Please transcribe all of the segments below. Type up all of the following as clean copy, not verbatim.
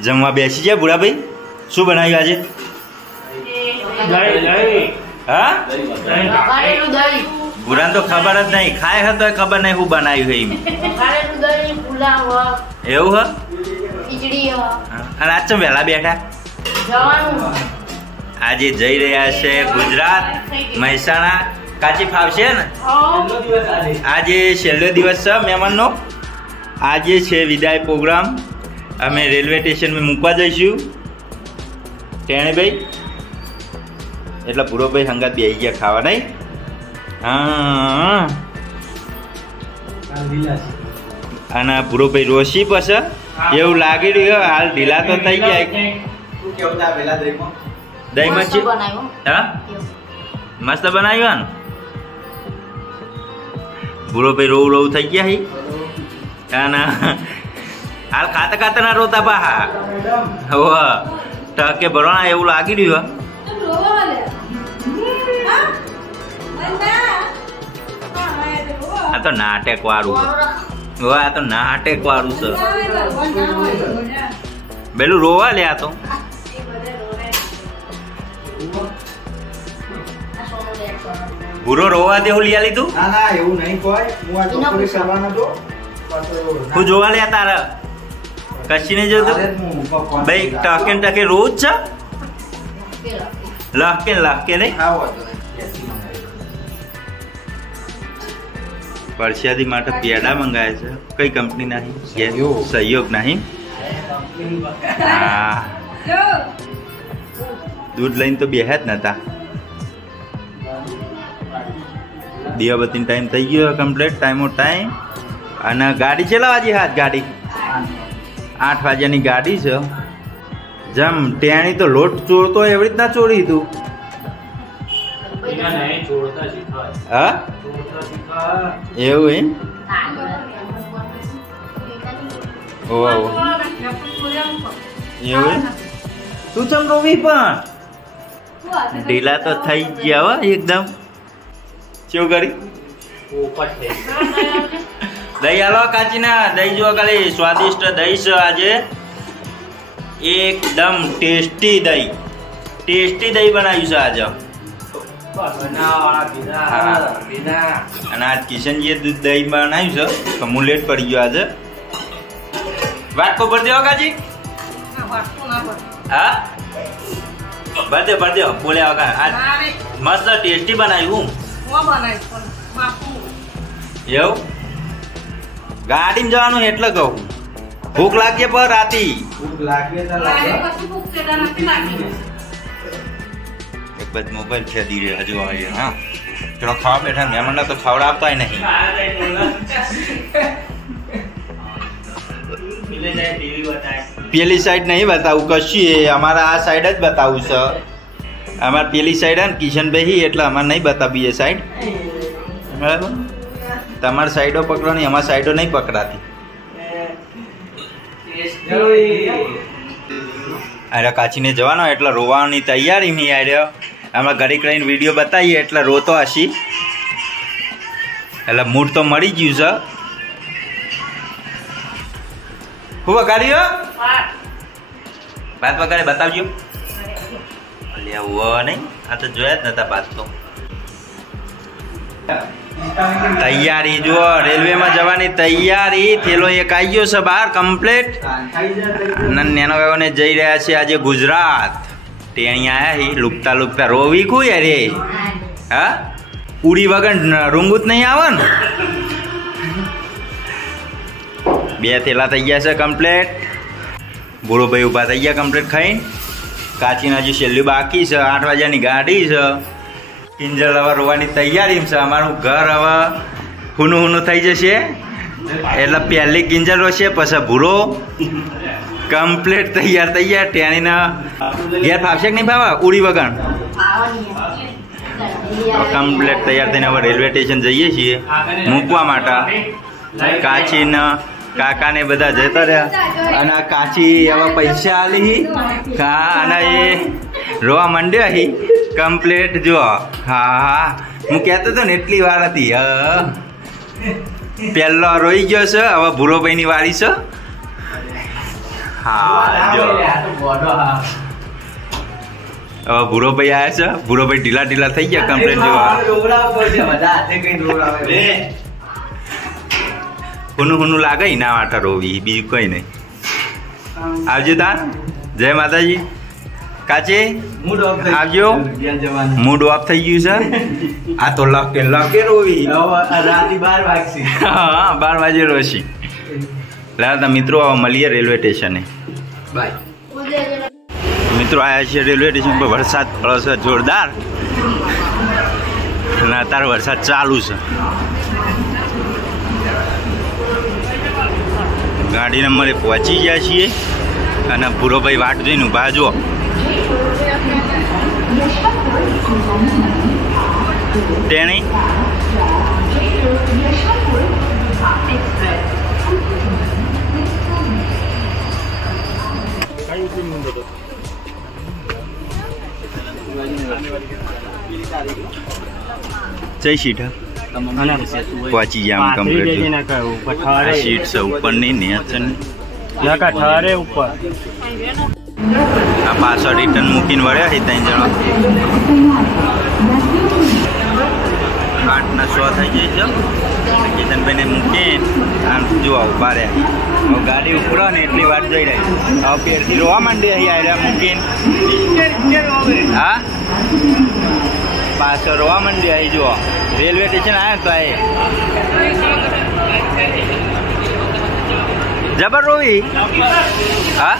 જમવા બેસી જાય બુડાભાઈ. શું બનાવ્યું આજે? હા, બુરાને તો ખબર જ નહીં, ખાય હતો ખબર નહીં શું બનાવ્યું એમ. એવું હ? અને આજ તો વહેલા બેઠા. આજે જઈ રહ્યા છે ગુજરાત, મહેસાણા. કાચી ફાવશે ને? આજે છેલ્લો દિવસ છે મહેમાનનો. આજે છે વિદાય પ્રોગ્રામ. અમે રેલવે સ્ટેશનમાં મૂકવા જઈશું ટેણીભાઈ. એટલે પૂરોભાઈ હંગાત બેસી ગયા ખાવા નહીં. હા, અને પૂરોભાઈ રોશી પછી એવું લાગી રહ્યું હાલ ઢીલા તો થઈ ગયા. દહીંમાં છે હા, મસ્ત બનાવ્યું ને. પૂરોભાઈ રોવ રોવ થઈ ગયા હી. અને હાલ ખાતા ખાતા ના રોતા પાહા. હવે ટકે ભરવાના એવું લાગી રહ્યું. આ તો નાટક વાળું છે. આ તો નાટક વાળું છે. પેલું રોવા લે. આ તો ભૂરો રોવા દે. હું લઈ લીધું. ના ના એવું નહીં કોઈ. હું જોવા લે તારે કશી નહીં જોતું ભાઈ. ટકે ટકે રોજ છે. લહકે લહકે નહીં. પરસ્યાદી માટે પેડા મંગાવે છે. કઈ કંપની નહીં? સહયોગ નહીં. હા, દૂધ લઈને તો બેહ્યા જ નતા. દિયાબત્તી ટાઈમ થઈ ગયો કમ્પ્લીટ. ટાઈમો ટાઈમ. અને ગાડી ચલાવવા જઈએ. હાથ ગાડી 8 વાગ્યાની ગાડી છે. જમ ટેણી તો લોટ ચોરતો એવી રીતના ચોરી તું. હા, એવું એમ. એવું તું ચમ રોવી પણ ઢીલા તો થઈ ગયા હો એકદમ. કેવું કરી દહીં હાલો કાચીના. દહીં જો ખાલી સ્વાદિષ્ટ દહીં છે આજે. એકદમ ટેસ્ટી દહીં. ટેસ્ટી દહીં બનાવ્યું છે આજે. અને આજ કિશનજીએ દૂધ દહીં બનાવ્યું છે. તો હું લેટ પડી ગયો આજે. વાત કો ભર દેવો કાજી. હા, ભર દે ભર દે. બોલ્યા વગર આજ મસ્ત ટેસ્ટી બનાવ્યું. એવું ગાડીમાં જવાનું એટલે કહું. ભૂખ લાગે પર રાતી. એક બાદ મોબાઈલ ફેદી રહ્યો હજુ આવી. હા, ચલો ખાવા બેઠા. મહેમાનને તો ખવડાવતા નહીં. પેલી સાઈડ નહીં બતાવું કશું. અમારે આ સાઈડ જ બતાવું છે. અમારે પેલી સાઈડ હે ને કિશનભાઈ, એટલે અમારે નહીં બતાવી એ સાઈડ. બરાબર, તમારી સાઈડો પકડવાની, અમારી સાઈડો નહીં પકડાતી. અરે કાચીને જવાનો એટલે રોવાની તૈયારી નહીં. આવ્યો આમાં ઘડીક રહીને વિડીયો બતાવીએ એટલે રોતો હશી. એટલે મૂડ તો મળી ગયું છે. હું વગાડ્યો ભાત વગાડે બતાવજો. નહીં, આ તો જોયા જ નતા ભાત તો. તૈયારી જુઓ, રેલવેમાં જવાની તૈયારી. થેલો એક આવી ગયો છે બહાર કમ્પ્લીટ. નેનો ને જઈ રહ્યા છે આજે ગુજરાત. તે અહીંયા આવ્યા લુકતા લુકતા રોવી કોઈ અરે. હા, ઉડી વગર રૂંગુત નહીં આવે ને. 2 થેલા થઈ ગયા છે કમ્પ્લીટ. ભૂરોભાઈ ઉભા થઈ ગયા કમ્પ્લીટ ખાઈને. કાચીના હજી છેલ્લું બાકી છે. 8 વાગ્યાની ગાડી છે. કિંજલ હવે રોવાની તૈયારી છે. અમારું ઘર હવે હુનું હુનું થઈ જશે. એટલે પહેલી કિંજલ રોશે, પછી ભૂરો. કમ્પ્લીટ તૈયાર થઈ ગયા. ટેણીને ઘેર ફાવશે કે નહીં ફાવે ઉડી વગર? કમ્પ્લીટ તૈયાર થઈને હવે રેલવે સ્ટેશન જઈએ છીએ મૂકવા માટે. કાચીને કાકાને બધા જતા રહ્યા. અને આ કાચી હવે પૈસા આલી. અને એ રોવા માંડ્યો હી કમ્પ્લીટ. જો હા હા, હું કહેતો હતો ને એટલી વાર હતી. પહેલો રોઈ ગયો છે. હવે ભૂરોભાઈની વારી છે. हाँ जो હવે ભૂરો ભાઈ આવ્યા છે. ભૂરો ભાઈ ઢીલા ઢીલા થઈ ગયા કમ્પ્લેટ જેવા. હુનું હુનું લાગે ના માટે રોવી, બીજું કઈ નહીં. આવજો તાર. જય માતાજી. કાચે આવજો. મૂડ ઓફ થઈ ગયું છે. આ તો લકે લકે રોવી. રાતે 12 વાગશે. હા 12 વાગે રોશી. લાતા મિત્રો મળીએ રેલવે સ્ટેશને. બાય. મિત્રો આવ્યા છીએ રેલવે સ્ટેશન પર. વરસાદ પડે છે જોરદાર અને અત્યારે વરસાદ ચાલુ છે. ગાડી નંબરે પહોંચી ગયા છીએ અને ભૂરોભાઈ વાટ જોઈને ઊભા. જો તેણી જય સીટ પહોંચી ગયા અમે કમ્પ્લીટ. આ સીટ છે ઉપર નહીં નીચે ઉપર. આ પાછળ રિટર્ન મૂકીને વળ્યા છે 3 જણા. 8 ના 100 થઈ જાય છે. ચેતનભાઈને મૂકીને આમ જો ઉભા રહ્યા. હવે ગાડી ઉપરો ને એટલી વાત જઈ રહી. હવે પેરથી રોવા માંડી અહીં આવ્યા મૂકીને. હા પાછળ રોવા માંડી અહીં જુઓ. રેલવે સ્ટેશન આવ્યા તો જબર રોવી. હા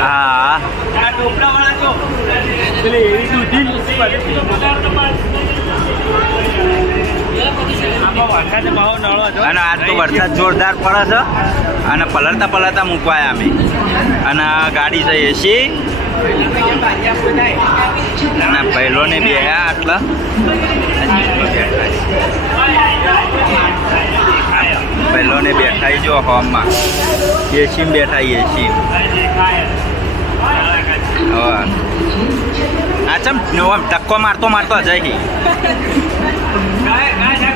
હા અને આજ તો વરસાદ જોરદાર પડે છે અને પલળતા પલળતા મૂકવાયા અમે. અને ગાડી છે એસી અને પહેલો ને બે આટલા પહેલો ને બેઠા જો હોમમાં એસી બેઠા એસી. આ ચમ ધક્કો મારતો મારતો જઈ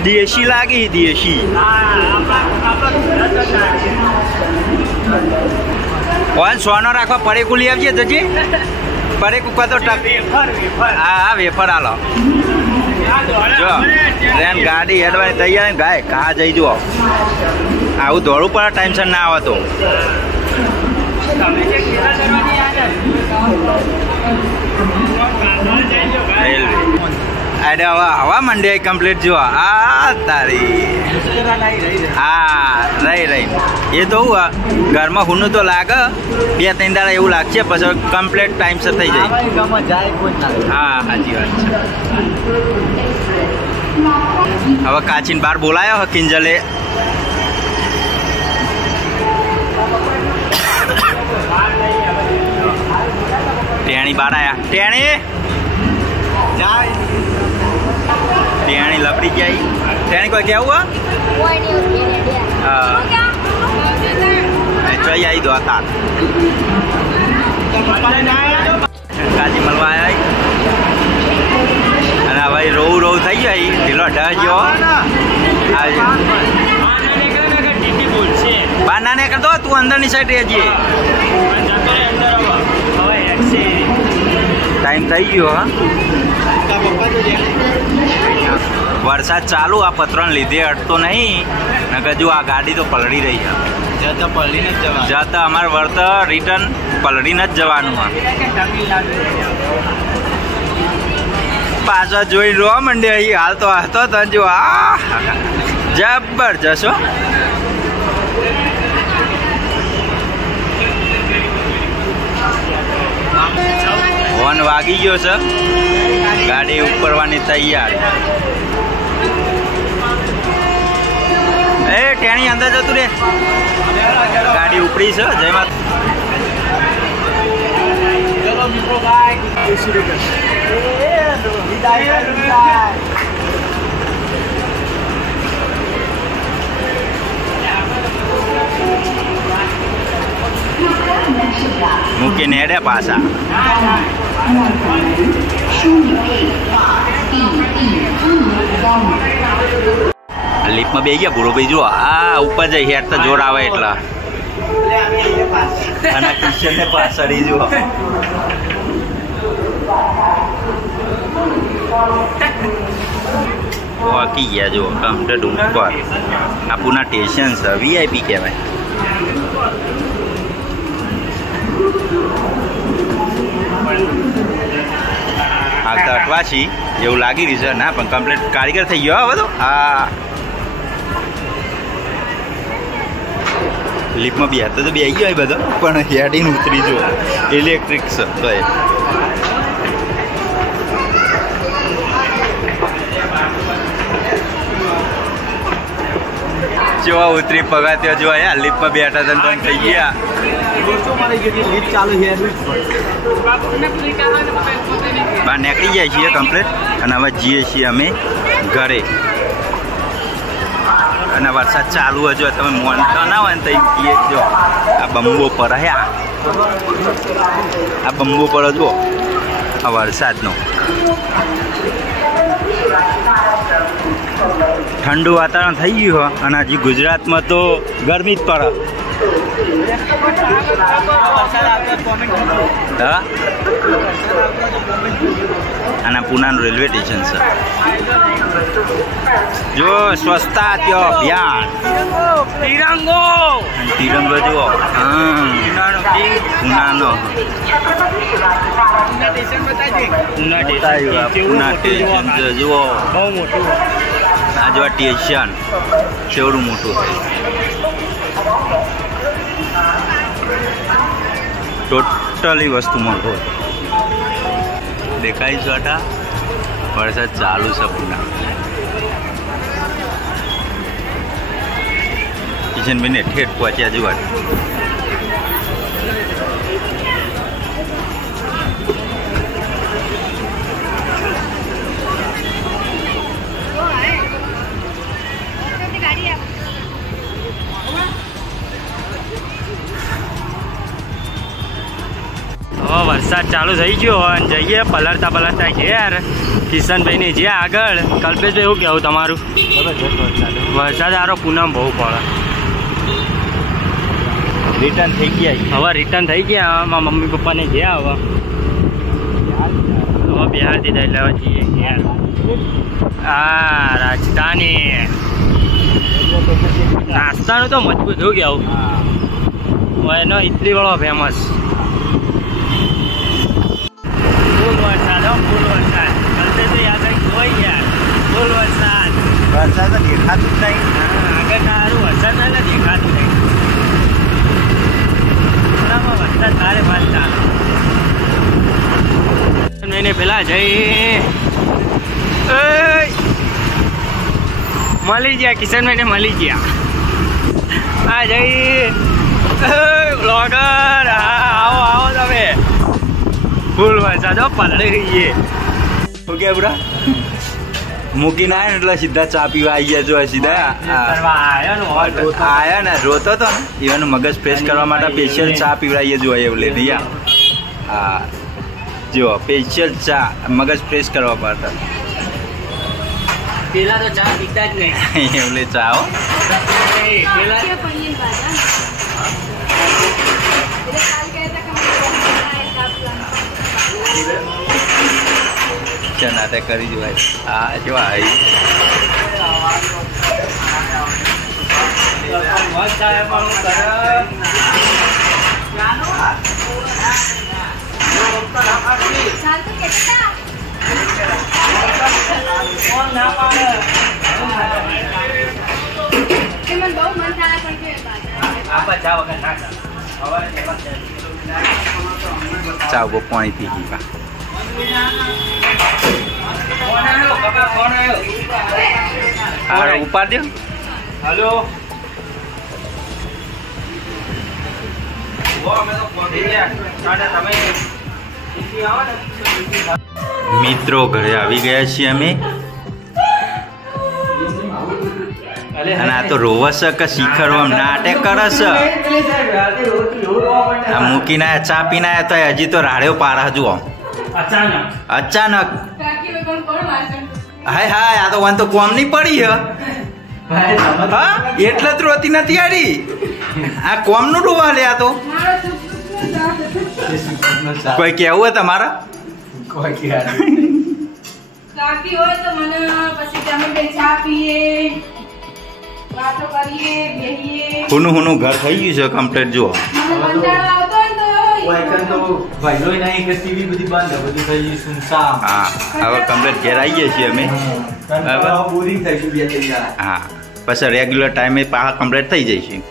દેશી લાગી. દેશી ઓન સોનો રાખવા પરેકું લઈ આવજે જજી. પરેકું કતો હા વેફર હાલો. જો ટ્રેન ગાડી હેડવાની તૈયાર ને ગાય કા જઈ જુઓ. આવું દોડવું પડે ટાઈમસર ના આવે તો. રેલવે અરે હવા માંડી કમ્પ્લીટ જો. આ તારી હા રહી એ તો ઘરમાં હુનું તો લાગે 2-3 દાડા એવું લાગશે પછી કમ્પ્લીટ ટાઈમસર થઈ જાય. હા સાચી વાત છે. હવે કાચીને બહાર બોલાયો હો કિંજલે. ટેણી બહાર આયા. ટેણી લપડી જાય. ટેણી કોઈ કેવું હા ચઈ આવી દો તાર. કાજી મળવા આવ્યા અને હવે રોવું રોવું થઈ જાય. ઢીલો ઢજો બહાર ના ને કરતો તું અંદરની સાઈડ રહેજે. ટાઈમ થઈ ગયો. હા વરસાદ ચાલુ. આ પતરાને લીધે અટતો નહીં નકર જો આ ગાડી તો પલળી રહી છે. જતા અમારે વળતર રિટર્ન પલળીને જ જવાનું. પાછા જોઈ રોવા માંડે અહીં હાલ તો હતો તને જો. આ જબરજસ્ત હો. ફોન વાગી ગયો છે. ગાડી ઉપરવાની તૈયાર. એ ટેણી અંદર જતું રે. ગાડી ઉપડી છે. જય માતા. મૂકીને હેડે પાછા. લિફ્ટમાં બે ગયા ભૂરો ભાઈ જુઓ આ ઉપર જઈ હેડ તો જોર આવે એટલા અને કિશન ને પાછળ જુઓ વાકી ગયા જુઓ કમ્પ્લીટ ઉપર આ પુના સ્ટેશન છે વીઆઈપી કહેવાય. હા તો અટવાશી એવું લાગી રહ્યું છે ના પણ કમ્પ્લીટ કારીગર થઈ ગયો હવે તો હા લિફ્ટમાં બે તો બે આવી ગયો બધો પણ હેડીને ઉતરી જો ઇલેક્ટ્રિક છે તો એ જોવા ઉતરી પગાત્યો જો યાર લિફ્ટમાં બેઠા હતા બંધ થઈ ગયા બહાર નીકળી જાય છીએ કમ્પ્લીટ અને હવે જઈએ છીએ અમે ઘરે અને વરસાદ ચાલુ હજો તમે મોનતા ના હોય ને તો જઈએ જો આ બંબો પર હે આ બંબો પર જુઓ આ વરસાદનો ઠંડુ વાતાવરણ થઈ ગયું હોય અને હજી ગુજરાતમાં તો ગરમી જ પડે હા અને પુનાનું રેલવે સ્ટેશન છે જો સ્વચ્છતા ત્યો અભિયાન તિરંગો જુઓ પુનાનો પુના સ્ટેશન જુઓ આ જો સ્ટેશન કેવડું મોટું ટોટલી વસ્તુ મોટું દેખાય છે અટા વરસાદ ચાલુ છે પુના કિશનભાઈને ઠેઠ પહોંચ્યા જોવા વરસાદ ચાલુ થઈ ગયો હોય અને જઈએ પલળતા ઘેર કિશનભાઈને જે આગળ કલ્પેશભાઈ એવું કેવું તમારું વરસાદ આરો પૂનમ બહુ પડે રિટર્ન થઈ ગયા હવે રિટર્ન થઈ ગયા મારા મમ્મી પપ્પાને ગયા હવે બિહાર દીધા એટલે હવે જઈએ ઘેર હા રાજધાની નાસ્તાનું તો મજબૂત हो गया એનો ઇડલી વાળો ફેમસ ફૂલ વરસાદ કલ્પે તો યાદ આવી હોય યાર ફૂલ વરસાદ તો દેખાતું જ નહીં આગળ સારું વરસાદ ના દેખાતું નહીં વરસાદ તારે વાંચતા એને પેલા જઈ મળી ગયા કિશનભાઈને મળી ગયા હા જઈ બ્લોગર આવો તમે ફૂલ વરસાદ પલળી રહીએ ઓકે બુડા મૂકીને આવ્યા ને એટલે સીધા ચા પીવા આવી ગયા જો સીધા આયા ને રોતો તો ને એવાનું મગજ ફ્રેશ કરવા માટે સ્પેશિયલ ચા પીવડાવીએ જો એવું લે ભૈયા હા જો સ્પેશિયલ ચા મગજ ફ્રેશ કરવા માટે પેલા તો ચા પીતા જ નહીં એવું લે ચા હો નાટક કરી જો ભાઈ હા જો આવી ચા પાણી પી ગઈ ઉપાડ દો હેલો મિત્રો ઘરે આવી ગયા છીએ અમે અને આ તો રોવસ કે શીખરવા નાટક કરે છે આ મૂકીને ચા પીને તો હજી તો રાડ્યો પારા જુઓ અચાનક હાય આ તો વાન તો કોમ નહીં પડી હા એટલે જ રોતી નથી આડી આ કોમનું ડોવા લે આ તો કોઈ કેવું હોય તમારા કાકી હોય તો મને પછી તમે કઈ ચા પીએ વાતો કરીએ બેહીએ હુનું ઘર થઈ ગયું છે કમ્પ્લીટ જુઓ મને કંટાળો આવતો હોય હા હવે કમ્પ્લીટ ઘેર આવીએ છીએ અમે હા પછી રેગ્યુલર ટાઈમે પાછા કમ્પ્લીટ થઈ જઈશું